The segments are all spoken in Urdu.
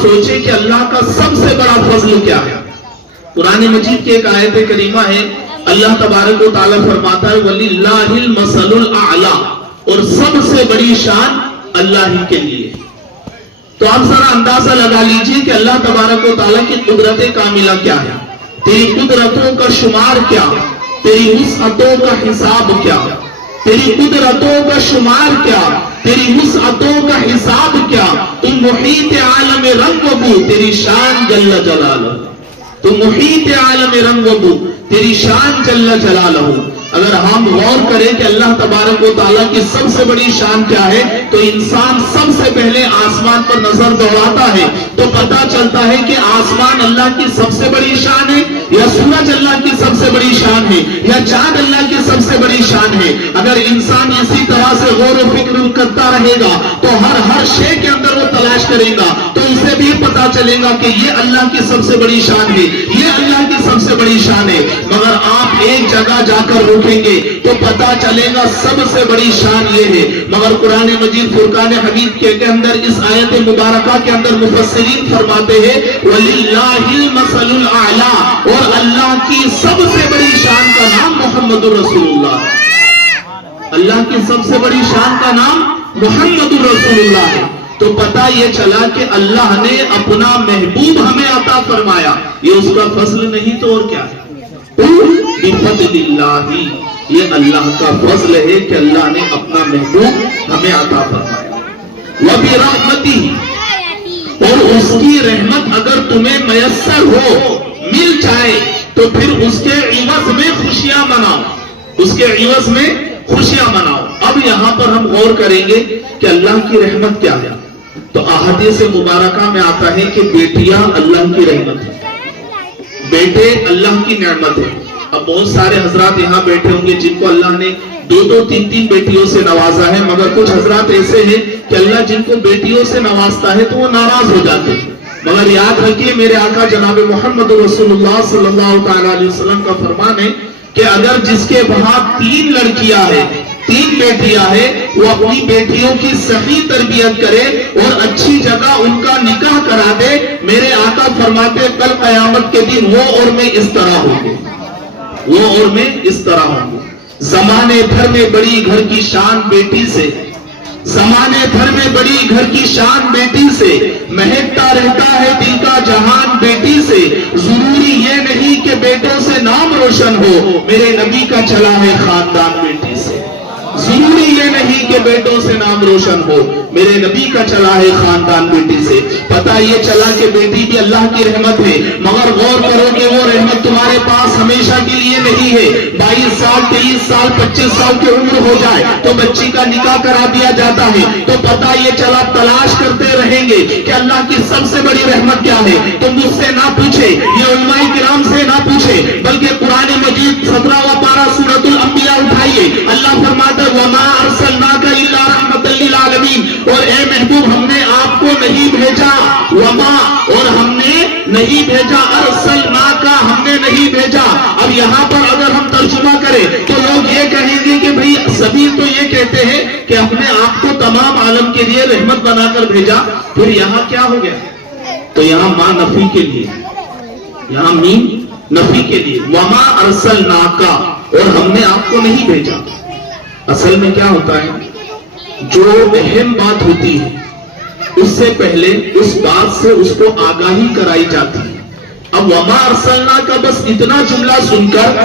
سوچیں کہ اللہ کا سب سے بڑا فضل کیا ہے۔ قرآن مجید کی ایک آیت کریمہ ہے، اللہ تبارک و تعالیٰ فرماتا ہے وَلِلَّهِ الْمَثَلُ الْأَعْلَىٰ، اور سب سے بڑی شان اللہ ہی کے لیے۔ تو آپ ذرا اندازہ لگا لیجئے کہ اللہ تبارک و تعالیٰ کی قدرت کاملہ کیا ہے، تیری قدرتوں کا شمار کیا، تیری وسعتوں کا حساب کیا، تیری قدرتوں کا شمار کیا، تیری وسعتوں کا حساب کیا، تم محیط عالم رنگ و بو، تیری شان جل جلالہ، تم محیط عالم رنگ و بو، تیری شان جل جلالہ۔ اگر ہم غور کریں کہ اللہ تبارک و تعالیٰ کی سب سے بڑی شان کیا ہے، تو انسان سب سے پہلے آسمان پر نظر دوڑاتا ہے تو پتہ چلتا ہے کہ آسمان اللہ کی سب سے بڑی شان ہے، یا سورج اللہ کی سب سے بڑی شان ہے، یا چاند اللہ کی سب سے بڑی شان ہے۔ اگر انسان اسی طرح سے غور و فکر کرتا رہے گا تو ہر شے کے اندر وہ تلاش کرے گا تو اسے بھی پتہ چلے گا کہ یہ اللہ کی سب سے بڑی شان ہے، یہ اللہ کی سب سے بڑی شان ہے۔ مگر آپ ایک جگہ جا کر رکیں گے تو پتہ چلے گا سب سے بڑی شان یہ ہے۔ مگر قرآن مجید فرقان حمید کے اندر اس آیت مبارکہ کے اندر مفسرین فرماتے ہیں وَلِلَّهِ الْمَثَلُ الْأَعْلَىٰ، اور اللہ کی سب سے بڑی شان کا نام محمد رسول اللہ، اللہ کی سب سے بڑی شان کا نام محمد رسول اللہ ہے۔ تو پتہ یہ چلا کہ اللہ نے اپنا محبوب ہمیں عطا فرمایا، یہ اس کا فضل نہیں تو اور کیا ہے؟ بِفَضْلِ اللَّهِ، یہ اللہ کا فضل ہے کہ اللہ نے اپنا محبوب ہمیں عطا فرمایا۔ وَبِرَحْمَتِهِ، اور اس کی رحمت اگر تمہیں میسر ہو، مل جائے، تو پھر اس کے عوض میں خوشیاں مناؤ، اس کے عوض میں خوشیاں مناؤ۔ اب یہاں پر ہم غور کریں گے کہ اللہ کی رحمت کیا ہے۔ تو احادیث مبارکہ میں آتا ہے کہ بیٹیاں اللہ کی رحمت ہے، بیٹے اللہ کی نعمت ہے۔ اب بہت سارے حضرات یہاں بیٹھے ہوں گے جن کو اللہ نے 2 3 بیٹیوں سے نوازا ہے، مگر کچھ حضرات ایسے ہیں کہ اللہ جن کو بیٹیوں سے نوازتا ہے تو وہ ناراض ہو جاتے ہیں۔ مگر یاد رکھیے میرے آقا جناب محمد رسول اللہ صلی اللہ تعالیٰ علیہ وسلم کا فرمان ہے کہ اگر جس کے وہاں 3 لڑکیاں ہیں، 3 بیٹیاں ہیں، وہ اپنی بیٹیوں کی صحیح تربیت کرے اور اچھی جگہ ان کا نکاح کرا دے، میرے آقا فرماتے کل قیامت کے دن وہ اور میں اس طرح ہوں گے، وہ اور میں اس طرح ہوں گے۔ زمانے بھر میں بڑی گھر کی شان بیٹی سے، زمانے بھر میں بڑی گھر کی شان بیٹی سے، مہکتا رہتا ہے دل کا جہان بیٹی سے۔ ضروری یہ نہیں کہ بیٹوں سے نام روشن ہو، میرے نبی کا چلا ہے خاندان بیٹی سے۔ ضروری یہ نہیں کہ بیٹوں سے نام روشن ہو، میرے نبی کا چلا ہے خاندان بیٹی سے۔ پتہ یہ چلا کہ بیٹی بھی اللہ کی رحمت ہے، مگر غور کرو کہ وہ رحمت تمہارے پاس ہمیشہ کے لیے نہیں ہے۔ 22 سال 23 سال 25 سال کی عمر ہو جائے تو بچی کا نکاح کرا دیا جاتا ہے، تو پتہ یہ چلا تلاش کرتے رہیں گے کہ اللہ کی سب سے بڑی رحمت کیا ہے۔ تو مجھ سے نہ پوچھے، یہ علماء کرام سے نہ پوچھے، بلکہ قرآن مجید 17واں پارہ سورۃ الانبیاء اٹھائیے، اللہ فرماتا ہے وَمَا أَرْسَلْنَاكَ إِلَّا رَحْمَةً لِّلْعَالَمِينَ، اور اے محبوب ہم نے آپ کو نہیں بھیجا، وما، اور ہم نے نہیں بھیجا، ارسلناکا، ہم نے نہیں بھیجا۔ اب یہاں پر اگر ہم ترجمہ کریں تو لوگ یہ کہیں گے کہ بھئی سبھی تو یہ کہتے ہیں کہ ہم نے آپ کو تمام عالم کے لیے رحمت بنا کر بھیجا، پھر یہاں کیا ہو گیا؟ تو یہاں ماں نفی کے لیے، یہاں میم نفی کے لیے، وما ارسلناکا، اور ہم نے آپ کو نہیں بھیجا۔ اصل میں کیا ہوتا ہے، جو اہم بات ہوتی ہے اس سے پہلے اس بات سے اس کو آگاہی کرائی جاتی ہے۔ اب وما ارسلناکا بس اتنا جملہ سن کر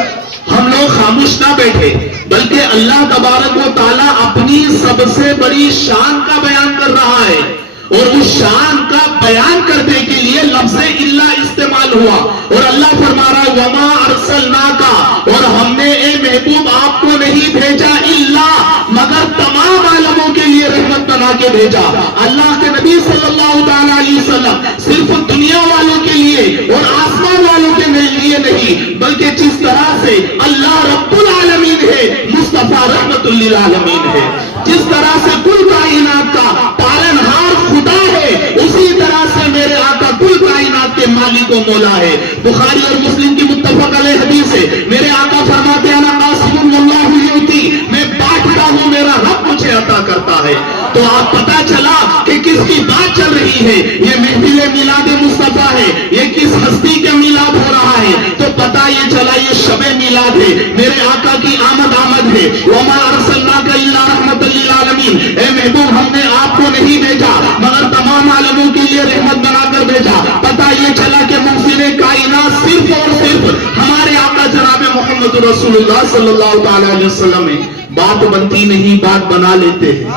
ہم لوگ خاموش نہ بیٹھے، بلکہ اللہ تبارک و تعالیٰ اپنی سب سے بڑی شان کا بیان کر رہا ہے، اور اس شان کا بیان کرنے کے لیے لفظ الا استعمال ہوا، اور اللہ فرما رہا ہے وما ارسلناکا، اور ہم نے اے محبوب آپ کو نہیں بھیجا الا، مگر تمام عالموں کے لیے رحمت بنا کے بھیجا۔ اللہ کے نبی صلی اللہ تعالیٰ علیہ وسلم صرف دنیا والوں کے لیے اور آسمان والوں کے لیے نہیں، بلکہ جس طرح سے اللہ رب العالمین ہے، مصطفیٰ رحمت للعالمین ہے، جس طرح سے کل کائنات کا پالنہار خدا ہے، اسی طرح سے میرے آقا کل کائنات کے مالک و مولا ہے۔ بخاری اور مسلم کی متفق علیہ حدیث ہے، میرے آقا فرماتے ہیں انا قاسم واللہ یؤتی، میں بانٹتا ہوں، میرا رب مجھے عطا کرتا ہے۔ تو آپ پتہ چلا کہ کس کی بات چل رہی رہی ہے، یہ محفل میلاد مصطفیٰ ہے، یہ کس ہستی کا میلاد ہو رہا ہے، تو پتہ یہ چلا یہ شب میلاد ہے، میرے آقا کی آمد ہے۔ وما ارسلناک الا رحمۃ للعالمین، اے محبوب ہم نے آپ کو نہیں بھیجا مگر تمام عالموں کے لیے رحمت بنا کر بھیجا۔ پتہ یہ چلا کہ مفسر کائنات صرف اور صرف ہمارے آقا جناب محمد رسول اللہ صلی اللہ تعالی علیہ وسلم ہے۔ بات بنتی نہیں بات بنا لیتے ہیں،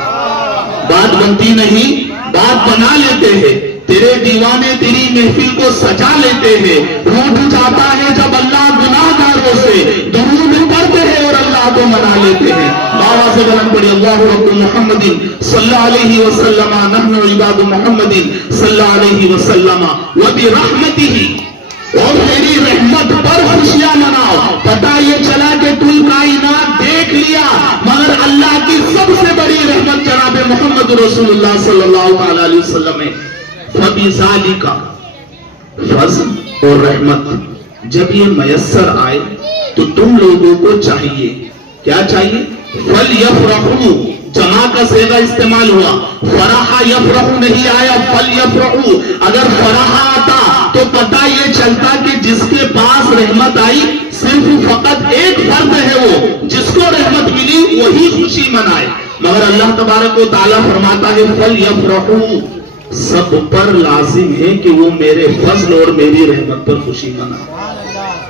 بات بنتی نہیں بات بنا لیتے ہیں، تیرے دیوانے تیری محفل کو سجا لیتے ہیں۔ روٹ جاتا ہے جب اللہ گناہ گاروں سے درود پڑھتے ہیں اور اللہ کو منا لیتے ہیں۔ بابا سے بلند پڑی اللہ رب محمد صلی اللہ علیہ وسلم نحن عباد محمد صلی اللہ علیہ وسلم وبرحمتہ، اور میری رحمت پر خوشیاں مناؤ۔ پتہ یہ چلا کہ کل کائنات دیکھ لیا مگر اللہ کی سب سے بڑی رحمت جناب محمد رسول اللہ صلی اللہ علیہ وسلم ہے۔ فَبِذَالِكَ، فضل اور رحمت جب یہ میسر آئے تو تم لوگوں کو چاہیے، کیا چاہیے؟ فَلْيَفْرَحُوا، جمع کا صیغہ استعمال ہوا، فرح یفرح نہیں آیا، فَلْيَفْرَحُوا۔ اگر فرح آتا تو پتہ یہ چلتا کہ جس کے پاس رحمت آئی صرف فقط ایک فرد ہے، وہ جس کو رحمت ملی وہی خوشی منائے، مگر اللہ تبارک و تعالیٰ فرماتا ہے فَلْيَفْرَحُوا، سب پر لازم ہے کہ وہ میرے فضل اور میری رحمت پر خوشی منائے۔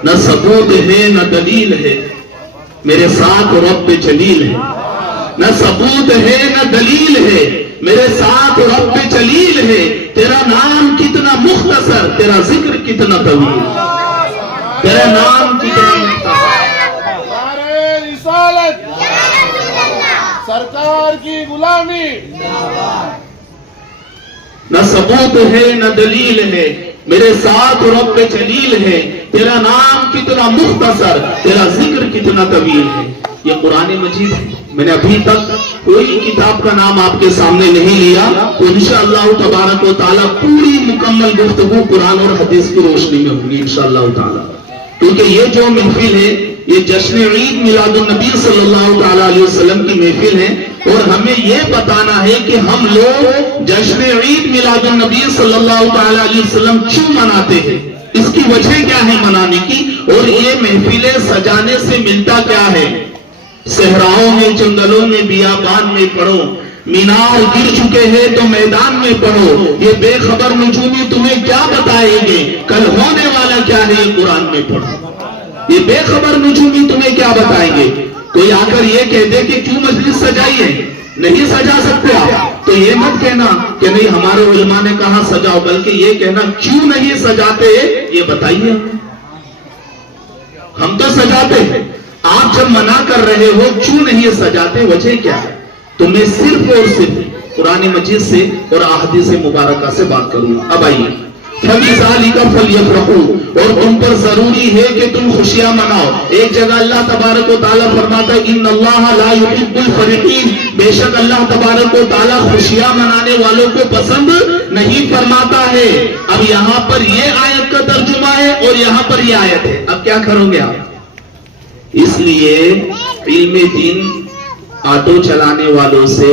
نہ ثبوت ہے نہ دلیل ہے، میرے ساتھ رب جلیل ہے، نہ ثبوت ہے نہ دلیل ہے، میرے ساتھ رب جلیل ہے۔ تیرا نام کتنا مختصر، تیرا ذکر کتنا طویل، تیرا نام کتنا مختصر۔ نعرہ رسالت، سرکار کی غلامی، نہ ثبوت ہے نہ دلیل ہے، میرے ساتھ رب جلیل ہے۔ تیرا نام کتنا مختصر، تیرا ذکر کتنا طویل ہے۔ یہ قرآن مجید ہے۔ میں نے ابھی تک کوئی کتاب کا نام آپ کے سامنے نہیں لیا، تو انشاءاللہ تبارک و تعالیٰ پوری مکمل گفتگو قرآن اور حدیث کی روشنی میں ہوگی انشاءاللہ تعالیٰ، کیونکہ یہ جو محفل ہے یہ جشن عید میلاد النبی صلی اللہ تعالیٰ علیہ وسلم کی محفل ہے، اور ہمیں یہ بتانا ہے کہ ہم لوگ جشن عید میلاد النبی صلی اللہ تعالیٰ علیہ وسلم کیوں مناتے ہیں، اس کی وجہ کیا ہے منانے کی، اور یہ محفلیں سجانے سے ملتا کیا ہے۔ صحراؤں میں، جنگلوں میں، بیابان میں پڑھو، مینار گر چکے ہیں تو میدان میں پڑھو، یہ بے خبر نجومی تمہیں کیا بتائیں گے، کل ہونے والا کیا ہے یہ قرآن میں پڑھو۔ یہ بے خبر نجومی تمہیں کیا بتائیں گے۔ کوئی آ کر یہ کہہ دے کہ کیوں مجلس سجائی ہے، نہیں سجا سکتے آپ، تو یہ مت کہنا کہ نہیں ہمارے علماء نے کہا سجاؤ، بلکہ یہ کہنا کیوں نہیں سجاتے یہ بتائیے ہم تو سجاتے ہیں، آپ جب منع کر رہے ہو کیوں نہیں سجاتے، وجہ کیا ہے؟ تو میں صرف اور صرف قرآن مجید سے اور احادیث مبارکہ سے بات کروں گا۔ اب آئیے، فَبِذَالِكَ فَلْيَفْرَحُوا، اور تم پر ضروری ہے کہ تم خوشیاں مناؤ۔ ایک جگہ اللہ تبارک و تعالیٰ فرماتا ہے اِنَّ اللَّهَ لَا يُحِبُّ الْفَرِحِينَ، بے شک اللہ تبارک و تعالیٰ خوشیاں منانے والوں کو پسند نہیں فرماتا ہے۔ اب یہاں پر یہ آیت کا ترجمہ ہے اور یہاں پر یہ آیت ہے، اب کیا کرو گے آپ؟ اس لیے علم دین آٹو چلانے والوں سے،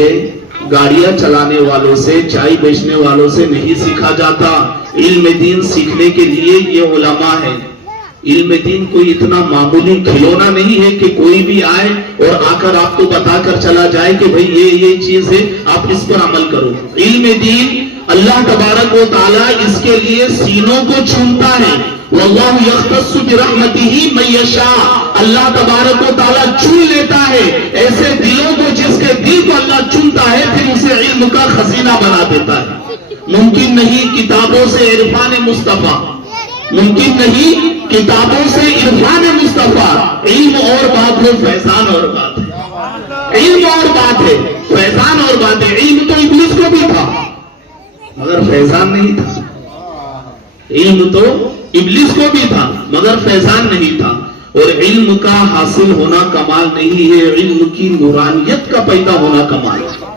گاڑیاں چلانے والوں سے، چائے بیچنے والوں سے نہیں سیکھا جاتا۔ علم دین سیکھنے کے لیے یہ علماء ہے۔ علم دین کوئی اتنا معمولی کھلونا نہیں ہے کہ کوئی بھی آئے اور آ کر آپ کو بتا کر چلا جائے کہ بھئی یہ چیز ہے آپ اس پر عمل کرو۔ علم دین اللہ تبارک و تعالیٰ اس کے لیے سینوں کو چومتا ہے۔ واللہ یختص برحمتہ من یشاء، اللہ تبارک و تعالیٰ چن لیتا ہے ایسے دلوں کو، جس کے دل کو اللہ چنتا ہے پھر اسے علم کا خزینہ بنا دیتا ہے۔ ممکن نہیں کتابوں سے عرفان مصطفیٰ، ممکن نہیں کتابوں سے عرفان مصطفیٰ، علم اور بات ہے، فیضان اور بات ہے۔ علم اور بات ہے، فیضان اور بات ہے۔ علم تو ابلیس کو بھی تھا مگر فیضان نہیں تھا، علم تو ابلیس کو بھی تھا مگر فیضان نہیں تھا۔ اور علم کا حاصل ہونا کمال نہیں ہے، علم کی نورانیت کا پیدا ہونا کمال ہے۔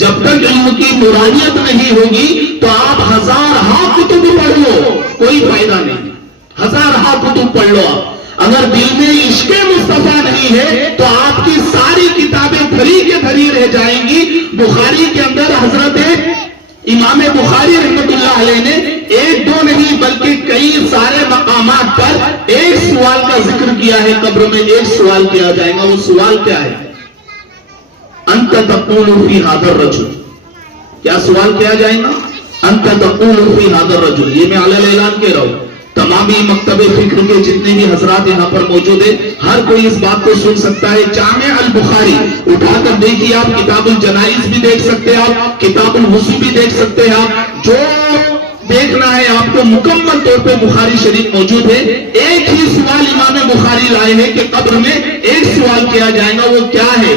جب تک علم کی نورانیت نہیں ہوگی تو آپ ہزارہا کتب پڑھ لو کوئی فائدہ نہیں، ہزارہا کتب پڑھ لو آپ، اگر دل میں عشق مصطفیٰ نہیں ہے تو آپ کی ساری کتابیں دھری کے دھری رہ جائیں گی۔ بخاری کے اندر حضرت امام بخاری رحمت اللہ علیہ نے ایک دو نہیں بلکہ کئی سارے مقامات پر ایک سوال کا ذکر کیا ہے. قبر میں ایک سوال کیا جائے گا. وہ سوال کیا ہے؟ انت تقول فی ھذا الرجل. کیا سوال کیا جائے گا؟ انت تقول فی ھذا الرجل. یہ میں اعلان اعلان کہہ رہا ہوں. تمامی مکتب فکر کے جتنے بھی حضرات یہاں پر موجود ہیں ہر کوئی اس بات کو سن سکتا ہے. جامع البخاری اٹھا کر دیکھیے آپ. کتاب الجنائز بھی دیکھ سکتے ہیں آپ, کتاب الوضو بھی دیکھ سکتے ہیں آپ. جو دیکھنا ہے آپ کو مکمل طور پہ بخاری شریف موجود ہے. ایک ہی سوال امام بخاری لائے ہیں کہ قبر میں ایک سوال کیا جائے گا. وہ کیا ہے؟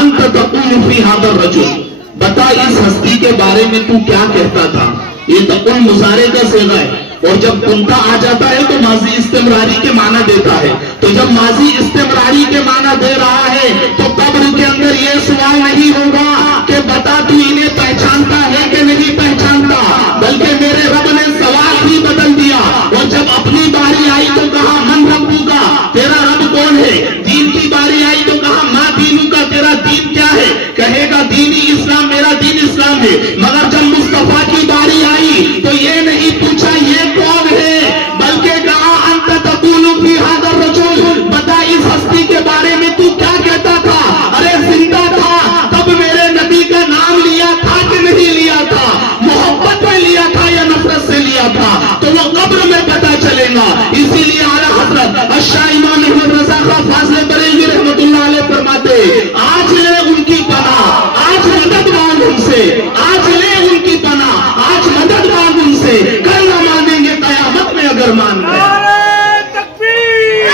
انت تقول فی ھذا الرجل. بتا اس ہستی کے بارے میں تو کیا کہتا تھا. یہ تقول مضارع کا صیغہ ہے اور جب کنتا آ جاتا ہے تو ماضی استمراری کے معنی دیتا ہے. تو جب ماضی استمراری کے معنی دے رہا ہے تو قبر کے اندر یہ سوال نہیں ہوگا کہ بتا تو انہیں پہچانتا ہے کہ نہیں پہچانتا, بلکہ میرے رب نے سوال ہی بدل دیا. اور جب اپنی باری آئی تو کہا من ربو کا, تیرا رب کون ہے. دین کی باری آئی تو کہا ما دینو کا, تیرا دین کیا ہے. کہے گا دینی اسلام, میرا دین اسلام ہے. مگر جب مصطفیٰ کی باری آئی تو یہ نہیں پوچھا یہ کون ہے, بلکہ کہا انت تقول فی ھذا الرجل. بتا اس ہستی کے بارے میں تو کیا کہتا تھا. ارے زندہ تھا تب میرے نبی کا نام لیا تھا کہ نہیں لیا تھا, محبت میں لیا تھا یا نفرت سے لیا تھا, تو وہ قبر میں پتہ چلے گا. اسی لیے اعلیٰ حضرت الشاہ امام احمد رضا خان فاضل بریلوی رحمت اللہ علیہ فرماتے آج لے ان کی پناہ, آج مدد مانگ ان سے, آج لے ان کی پناہ, آج مدد مانگ ان سے. کل نہ مانیں گے قیامت میں اگر مان گئے. نعرہ تکبیر,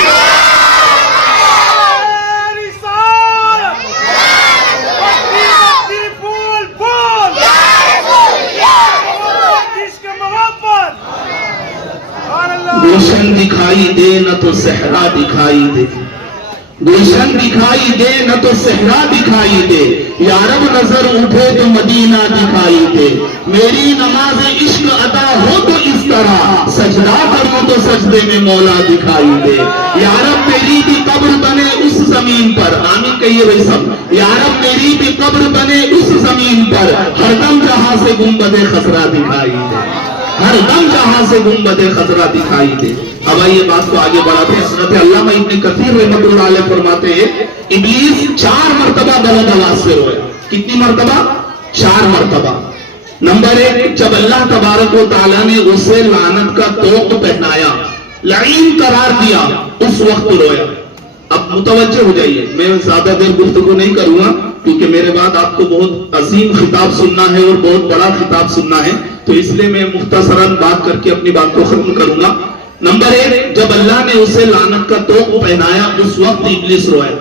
رسالت, وقتی پھول پھول, عشق محبت. گلشن دکھائی دے نہ تو صحرا دکھائی دے, گلشن دکھائی دے نہ تو صحرا دکھائی دے. یا رب نظر اٹھے تو مدینہ دکھائی دے. میری نماز عشق ادا ہو تو اس طرح, سجدہ کروں تو سجدے میں مولا دکھائی دے. یا رب میری بھی قبر بنے اس زمین پر, آمین کہیے بھائی سب. یا رب میری بھی قبر بنے اس زمین پر, ہر دم جہاں سے گنبد خضرا دکھائی دے, ہر دم جہاں سے گنبد خضرا دکھائی دے. اب آئیے بات کو آگے بڑھاتے ہیں. حضرت علامہ ابن کثیر رحمۃ اللہ علیہ فرماتے ہیں ابلیس 4 مرتبہ بلند آواز سے رویا. کتنی مرتبہ؟ 4 مرتبہ. نمبر 1, جب اللہ تبارک و تعالیٰ نے اسے لعنت کا طوق پہنایا, لعین قرار دیا, اس وقت رویا. اب متوجہ ہو جائیے, میں زیادہ دیر گفتگو نہیں کروں گا کیونکہ میرے بعد آپ کو بہت عظیم خطاب سننا ہے اور بہت بڑا خطاب سننا ہے, تو اس لیے میں مختصراً بات کر کے اپنی بات کو ختم کروں گا. نمبر 1, جب اللہ نے اسے لعنت کا طوق پہنایا اس وقت ابلیس رویا.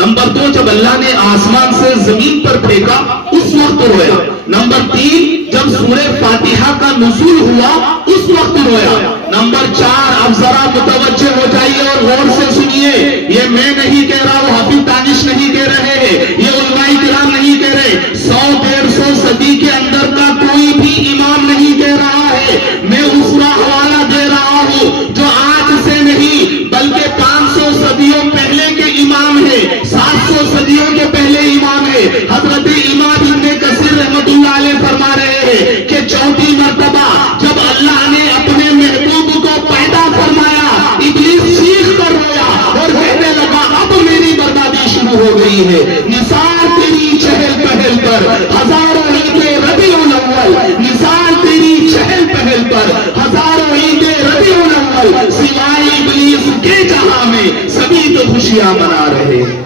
نمبر 2, جب اللہ نے آسمان سے زمین پر پھینکا اس وقت رویا. نمبر 3, جب سورہ فاتحہ کا نزول ہوا اس وقت رویا. نمبر 4, اب ذرا متوجہ ہو جائیے اور غور سے سنیے, یہ میں نہیں کہہ رہا, وہ حافظ دانش نہیں کہہ رہے ہیں, یہ علماء کرام نہیں کہہ رہے, 100-150 صدی کے اندر کا کوئی بھی امام نہیں کہہ رہا ہے. میں اس کا حوالہ دے رہا ہوں جو آج سے نہیں بلکہ 500 صدیوں پہلے کے امام ہے, 700 صدیوں کے پہلے امام ہے. حضرت امام ابن کثیر رحمت اللہ علیہ فرما رہے ہیں کہ 4تھی مرتبہ جب اللہ نے اپنے محبوب کو پیدا فرمایا, ابلیس چیخ کر رویا اور کہنے لگا اب میری بربادی شروع ہو گئی ہے. نثار تیری چہل پہل پر ہزاروں عید ربیع الاول, نثار تیری چہل پہل پر ہزاروں عید ربیع الاول, سوائے ابلیس کے جہاں میں سبھی تو خوشیاں منا رہے ہیں,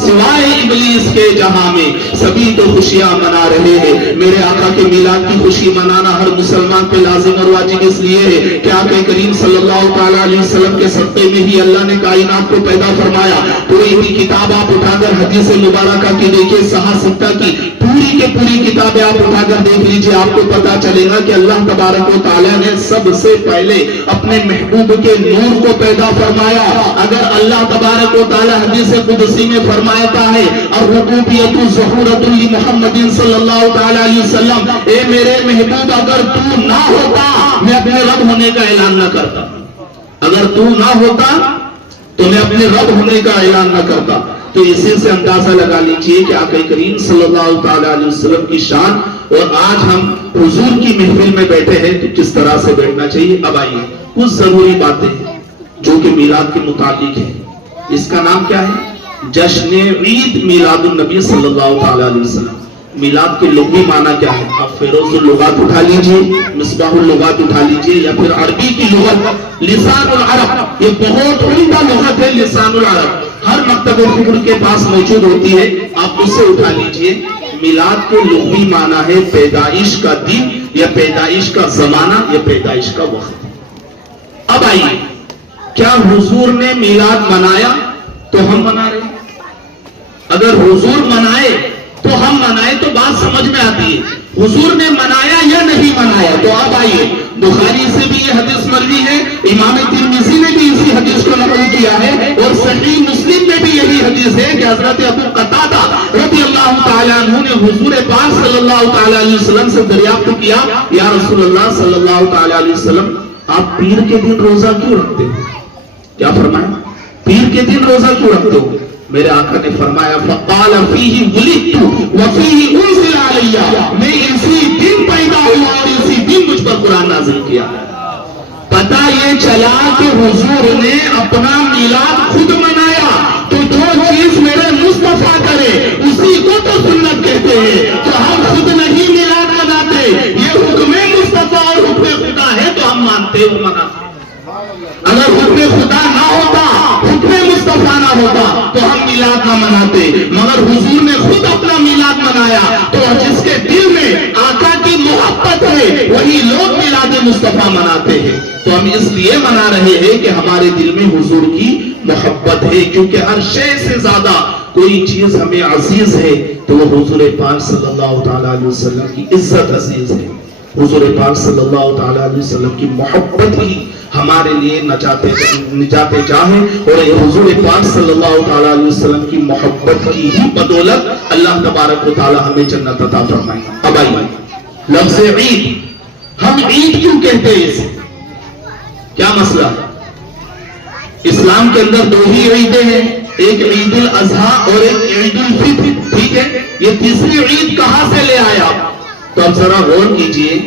سوائے ابلیس کے جہاں میں سبھی تو خوشیاں منا رہے ہیں. میرے آقا کے میلاد کی خوشی منانا ہر مسلمان پہ لازم اور واجب اس لیے ہے کہ آقا کریم صلی اللہ تعالیٰ علیہ وسلم کے صدقے میں ہی اللہ نے کائنات کو پیدا فرمایا. کوئی بھی کتاب آپ اٹھا کر حدیث مبارکہ کی دیکھیے, صحاح ستہ کی پوری کے پوری کتابیں آپ اٹھا کر دیکھ لیجئے, آپ کو پتا چلے گا کہ اللہ تبارک و تعالیٰ نے سب سے پہلے اپنے محبوب کے نور کو پیدا فرمایا. اگر اللہ تبارک و تعالیٰ حدیث قدسی میں فرماتا ہے الربوبیت ظہورۃ لمحمد صلی اللہ تعالیٰ علیہ وسلم, اے میرے محبوب اگر تو نہ ہوتا میں اپنے رب ہونے کا اعلان نہ کرتا, اگر تو نہ ہوتا تو میں اپنے رب ہونے کا اعلان نہ کرتا. تو تو اسی سے اندازہ لگا لیجئے کہ آقا کریم صلی اللہ تعالیٰ علیہ وسلم کی شان، اور آج ہم حضور کی محفل میں بیٹھے ہیں تو کس طرح سے بیٹھنا چاہیے۔ اب آئیے کچھ ضروری باتیں جو کہ میلاد کے متعلق ہے۔ اس کا نام کیا ہے؟ جشن عید میلاد النبی صلی اللہ تعالیٰ علیہ وسلم۔ میلاد کے لغوی معنی کیا ہے؟ آپ فیروز اللغات اٹھا لیجئے، مصباح اللغات اٹھا لیجئے، یا پھر عربی کی لغت لسان العرب، یہ بہت عمدہ لغت ہے لسان العرب، ہر مکتب فکر کے پاس موجود ہوتی ہے، آپ اسے اٹھا لیجئے۔ میلاد کے لغوی معنی ہے پیدائش کا دن، یا پیدائش کا زمانہ، یا پیدائش کا وقت۔ اب آئیے، کیا حضور نے میلاد منایا تو ہم منا رہے ہیں؟ اگر حضور منائے تو ہم منائے تو بات سمجھ میں آتی ہے۔ حضور نے منایا یا نہیں منایا؟ تو اب آئیے، بخاری سے بھی یہ حدیث مروی ہے، امام ترمذی نے بھی اسی حدیث کو نقل کیا ہے، اور صحیح مسلم میں بھی یہی حدیث ہے کہ حضرت ابو قتادہ رضی اللہ تعالیٰ عنہ نے حضور پاک صلی اللہ تعالیٰ علیہ وسلم سے دریافت کیا، یا رسول اللہ صلی اللہ تعالیٰ علیہ وسلم، آپ پیر کے دن روزہ کیوں رکھتے ہو؟ کیا فرمایا؟ پیر کے دن روزہ کیوں رکھتے ہو؟ میرے آقا نے فرمایا فقال فیہ ولدت وفیہ انزل علی، میں اسی دن پیدا ہوا اور اسی دن مجھ پر قرآن نازل کیا۔ پتہ یہ چلا کہ حضور نے اپنا میلاد خود منایا، تو جو چیز میرے مصطفیٰ کرے اسی کو تو سنت کہتے ہیں، تو ہم خود نہیں میلاد مناتے، یہ حکم مصطفیٰ اور حکم خدا ہے تو ہم مانتے وہ مناتے۔ اگر حکم خدا نہ ہوتا، حکم مصطفیٰ نہ ہوتا تو ہم میلاد نہ مناتے، مگر حضور نے خود اپنا میلاد منایا، تو جس کے دل میں آقا کی محبت ہے وہی لوگ میلاد مصطفیٰ مناتے ہیں۔ تو ہم اس لیے منا رہے ہیں کہ ہمارے دل میں حضور کی محبت ہے، کیونکہ ہر شے سے زیادہ کوئی چیز ہمیں عزیز ہے تو وہ حضور پاک صلی اللہ تعالیٰ علیہ وسلم کی عزت عزیز ہے۔ حضور پاک صلی اللہ تعالیٰ علیہ وسلم کی محبت ہی ہمارے لیے نجات جاہیں، اور حضور پاک صلی اللہ تعالیٰ علیہ وسلم کی محبت کی ہی بدولت اللہ تبارک و تعالیٰ ہمیں جنت عطا فرمائے۔ اب آئیے، لفظ عید، ہم عید کیوں کہتے ہیں؟ اسے کیا مسئلہ ہے؟ اسلام کے اندر دو ہی عیدیں ہیں، ایک عید الاضحیٰ اور ایک عید الفطر، ٹھیک ہے؟ یہ تیسری عید کہاں سے لے آیا؟ تو اب ذرا غور کیجئے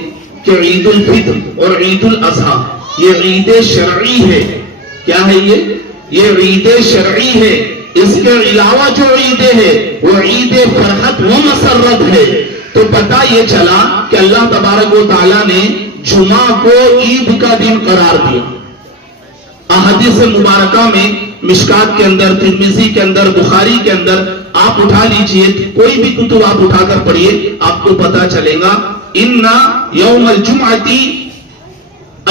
کہ عید الفطر اور عید الاضحیٰ یہ عید شرعی ہے۔ کیا ہے یہ عید شرعی ہے۔ اس کے علاوہ جو عیدیں ہیں وہ عید فرحت و مسرت ہے۔ تو پتہ یہ چلا کہ اللہ تبارک و تعالیٰ نے جمعہ کو عید کا دن قرار دیا۔ احادیث مبارکہ میں مشکات کے اندر، ترمذی کے اندر، بخاری کے اندر آپ اٹھا لیجئے، کوئی بھی کتب آپ اٹھا کر پڑھیے، آپ کو پتا چلے گا ان یوم الجمعتی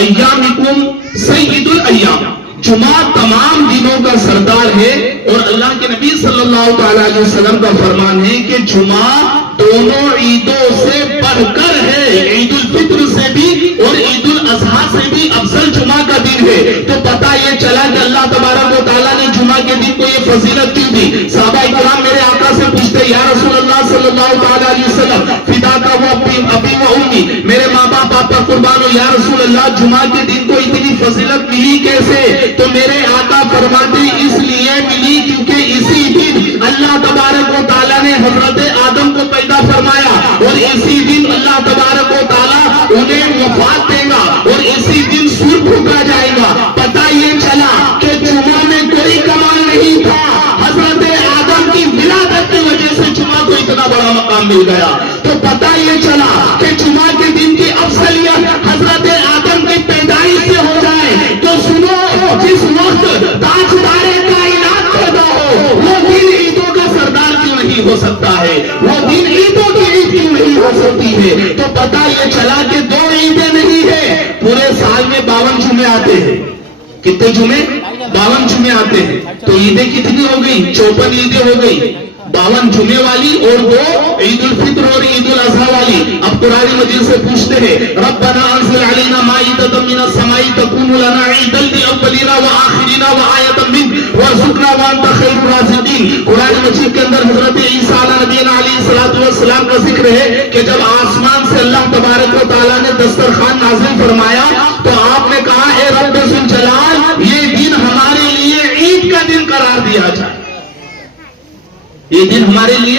ایامکم سید الایام، جمعہ تمام دنوں کا سردار ہے، اور اللہ کے نبی صلی اللہ تعالیٰ علیہ وسلم کا فرمان ہے کہ جمعہ دونوں عیدوں سے بڑھ کر ہے، عید الفطر سے بھی اور عید الاضحیٰ سے بھی افضل جمعہ کا دن ہے۔ تو پتہ یہ چلا کہ اللہ تبارک و تعالیٰ نے جمعہ کے دن کو یہ فضیلت کیوں دی۔ صحابہ کرام میرے آقا سے پوچھتے، یا رسول اللہ صلی اللہ تعالیٰ علیہ وسلم، فدا کا وہ ابی و امی، میرے ماں باپ آپ پر قربان ہو، یا رسول اللہ جمعہ کے دن کو اتنی فضیلت ملی کیسے؟ تو میرے آقا فرماتے اس لیے ملی کیونکہ اسی دن اللہ تبارک و تعالیٰ نے حضرت آدم کو پیدا فرمایا، اور اسی دن اللہ تبارک و تعالیٰ انہیں وفات دے گا، اور اسی دن سور پھونکا جائے گا۔ پتہ یہ چلا کہ جمعہ میں کوئی کمال نہیں تھا، حضرت آدم کی ولادت کی وجہ سے جمعہ کو اتنا بڑا مقام مل گیا۔ تو پتہ یہ چلا کہ جمعہ کے دن کی افضلیت حضرت آدم کی پیدائش سے ہو جائے تو سنو، جس وقت تاجدار کائنات پیدا ہو وہ دن عیدوں کا سردار کیوں نہیں ہو سکتا ہے؟ وہ دن عیدوں کی عید کیوں نہیں ہو سکتی ہے؟ تو پتہ یہ چلا کہ دو عیدیں نہیں ہے، پورے سال میں 52 جمعے آتے ہیں۔ کتنے جمعے؟ 52 جمعے آتے ہیں۔ تو عیدیں کتنی ہو گئی؟ 54 عیدیں ہو گئی، 52 جمعے والی اور 2 عید الفطر اور عید الاضحیٰ والی۔ اب قرآن مجید سے پوچھتے ہیں ربنا انزل علینا مائدۃ من السماء تکون لنا عیدا لاولینا وآخرین وآیۃ منک وارزقنا وانت خیر الرازقین۔ قرآن مجید کے اندر حضرت عیسیٰ علیہ نبینا علیہ الصلوۃ والسلام کا ذکر ہے کہ جب آسمان سے اللہ تبارک و تعالیٰ نے دسترخوان نازل فرمایا تو آپ نے کہا اے رب ذوالجلال یہ دن ہمارے لیے عید کا دن قرار دیا جائے۔ یہ دن ہمارے لیے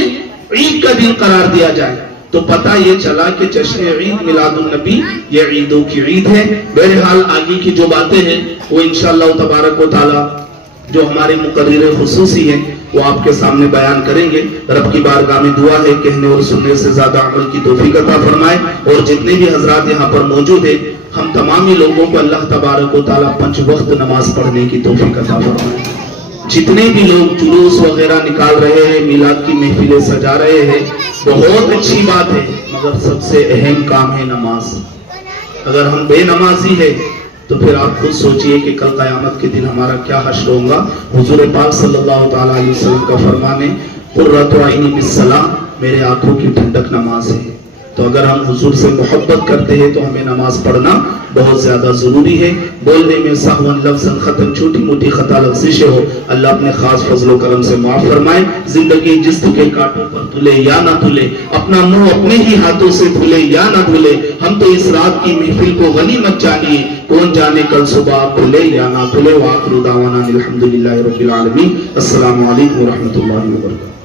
عید کا دن قرار دیا جائے تو پتہ یہ چلا کہ جشن عید میلاد النبی یہ عیدوں کی عید ہے. بہرحال آگے کی جو باتیں ہیں وہ انشاءاللہ تبارک و تعالی جو ہمارے مقرر خصوصی ہیں وہ آپ کے سامنے بیان کریں گے. رب کی بارگاہ میں دعا ہے کہنے اور سننے سے زیادہ عمل کی توفیق عطا فرمائے. اور جتنے بھی حضرات یہاں پر موجود ہیں ہم تمامی لوگوں کو اللہ تبارک و تعالیٰ 5 وقت نماز پڑھنے کی توفیق عطا فرمائے. جتنے بھی لوگ جلوس وغیرہ نکال رہے ہیں میلاد کی محفلیں سجا رہے ہیں بہت اچھی بات ہے مگر سب سے اہم کام ہے نماز. اگر ہم بے نمازی ہیں تو پھر آپ خود سوچئے کہ کل قیامت کے دن ہمارا کیا حشر ہوگا. حضور پاک صلی اللہ تعالیٰ علیہ وسلم کا فرمان ہے قرۃ عینی بالصلاۃ، میرے آنکھوں کی ٹھنڈک نماز ہے. تو اگر ہم حضور سے محبت کرتے ہیں تو ہمیں نماز پڑھنا بہت زیادہ ضروری ہے. بولنے میں سہون لفظاً خطا چھوٹی موٹی خطا لفظشیں ہو اللہ اپنے خاص فضل و کرم سے معاف فرمائے. زندگی جسم کے کانٹوں پر تلے یا نہ تلے، اپنا منہ اپنے ہی ہاتھوں سے دھلے یا نہ دھلے، ہم تو اس رات کی محفل کو غنیمت جانیے. کون جانے کل صبح کھلے یا نہ کھلے. وآخر دعوانا الحمدللہ رب العالمین. السلام علیکم ورحمۃ اللہ وبرکاتہ.